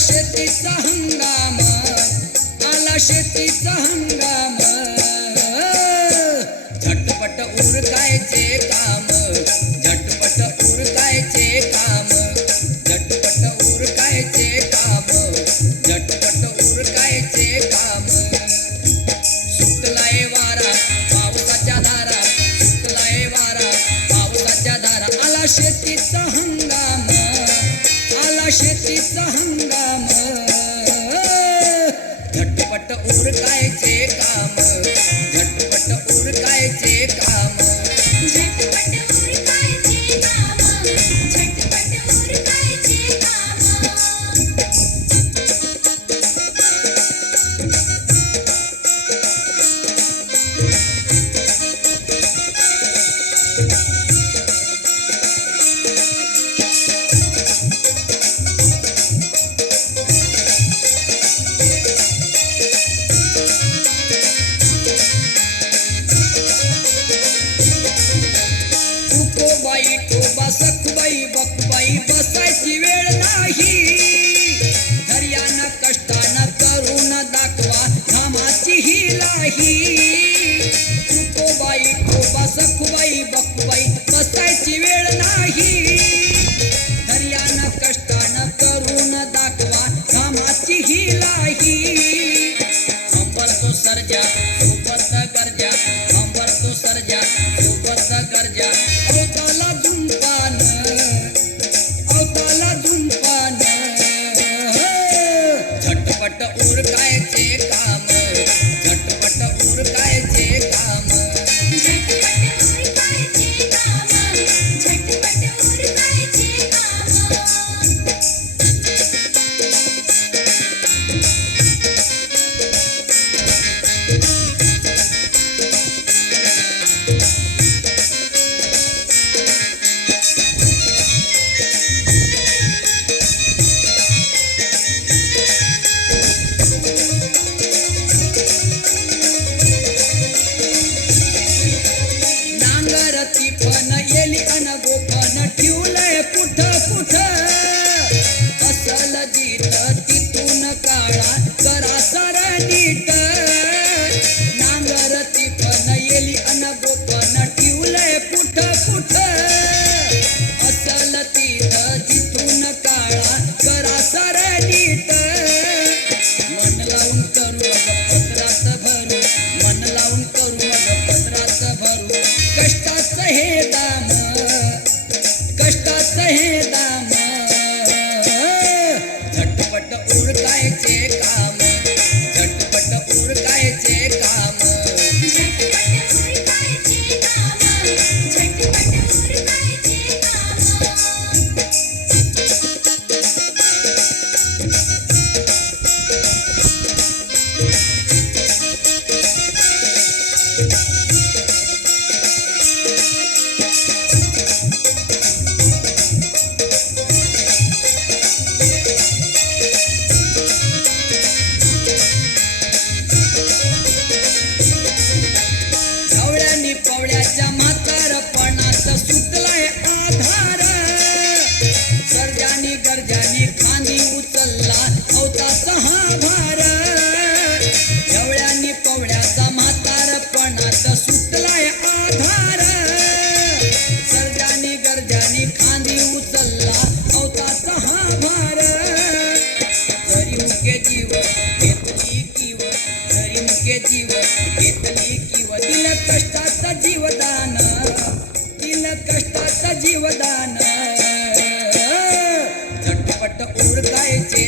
शेतीचा हंगाम, आला शेतीचा हंगाम, झटपट उरकायचे काम, झटपट उरकायचे काम, झटपट उरकायचे काम, झटपट उरकायचे काम. सुटलाय वारा पावसाच्या धारा, सुटलाय वारा पावसाच्या धारा, आला शेतीचा हंगाम, आला शेतीचा हंगाम, झटपट उरकायचे काम, झटपट उरकायचे काम, झटपट उरकायचे काम, झटपट उरकायचे काम. तुकोबाई टोबा सखुबाई बकुबाई बसायची वेळ नाही, धैर्यानं कष्टानं करून दाखवा घामाची ही लाही. तुकोबाई टोबा सखुबाई बकुबाई बसायची वेळ नाही, धैर्यानं कष्टानं करून दाखवा घामाची ही लाही. अंबरतो सर्जा सोबत गरजा, अंबरतो सर्जा सोबत गरजा, अवताला झुंपान, अवताला झुंपान, झटपट उरकायचे काम, झटपट उरकायचे काम, झटपट उरकायचे काम, झटपट उरकायचे काम. नांगरती पण येली अन गोपन ठेवलंय कुठ कुठ, असल जीत तिथून काळा करा सर नीट. नांगरती पण येली अन गोपन ठेवलंय कुठ कुठ, असल तीत तिथून काळा करा सर नीट. मन लावून करू मग पत्रात भरू, मन लावून करू मग पत्रात भरू, कष्टाचं हे दाम, कष्टाचं हे दाम, झटपट उरकायचे काम, झटपट उरकायचे काम, झटपट उरकायचे काम, झटपट उरकायचे काम. ढवळ्यानी पवळ्याच्या म्हातारपणात सुटलाय आधार, सर्जानी गरजानी खांदी उचलला अवताचा हा भार. ढवळ्यानी पवळ्याचा म्हातारपणात सुटलाय आधार, सर्जानी गरजानी खांदी उचलला अवताचा हा भार. जरी मुके जीव घेतली किव, जरी मुके जीव घेतली किव, दिलं कष्टाचं जीवदान, दिलं कष्टाचं जीवदान, झटपट उरकायचे